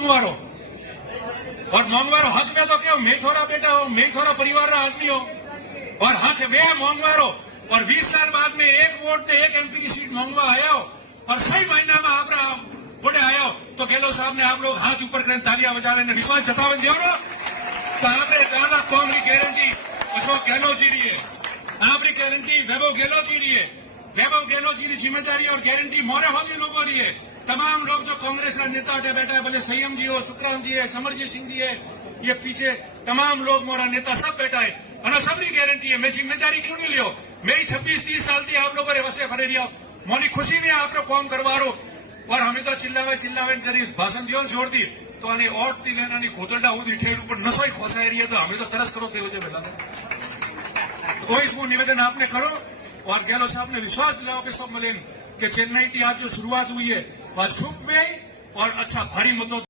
मोंगवारो, और मोंगवारो हक में तो क्यों मेथोरा बेटा हो, मेथोरा परिवार आदमी हो, और हक वे मोंगवारो, और 20 साल बाद में एक वोट ने एक एमपी की सीट मोंगवा आया हो, और सही महीना में आप घोड़े आया हो, तो गहलोत साहब ने आप लोग हाथ ऊपर करें तालियां बजावे ने विश्वास जतावे दियो तो आपने दादा कौम की गारंटी अशोक गहलोत जी रही है, आपकी गारंटी वैभव गहलोत जी रही है, वैभव गहलोत जी की जिम्मेदारी और गारंटी मोरे हो जी लोगों की है। तमाम लोग जो कांग्रेस का नेता बैठा है, भले संयम जी हो, सुखराम जी है, समरजीत सिंह जी है, ये पीछे तमाम लोग मोरा नेता सब बैठा है, और सबकी गारंटी है। मैं जिम्मेदारी क्यों नहीं लियो, मेरी 26-30 साल थी आप लोगों ने वसे भरे लिया, मोनी खुशी में आप लोग कॉम करवा रो, और हमें तो चिल्लावे जरी भाषण दियो जोड़ दी तो आने और थी लेना खोतरडा हुई ठेर ऊपर नसोई खोसाई रही है, तो हमें तो तरस करो थे वजह बेला तो वही इसको निवेदन आपने करो, और गहलोत साहब ने विश्वास दिलाओ कि सब मिले कि चेन्नई की आज जो शुरुआत हुई है वह शुभ हुई और अच्छा भारी मतों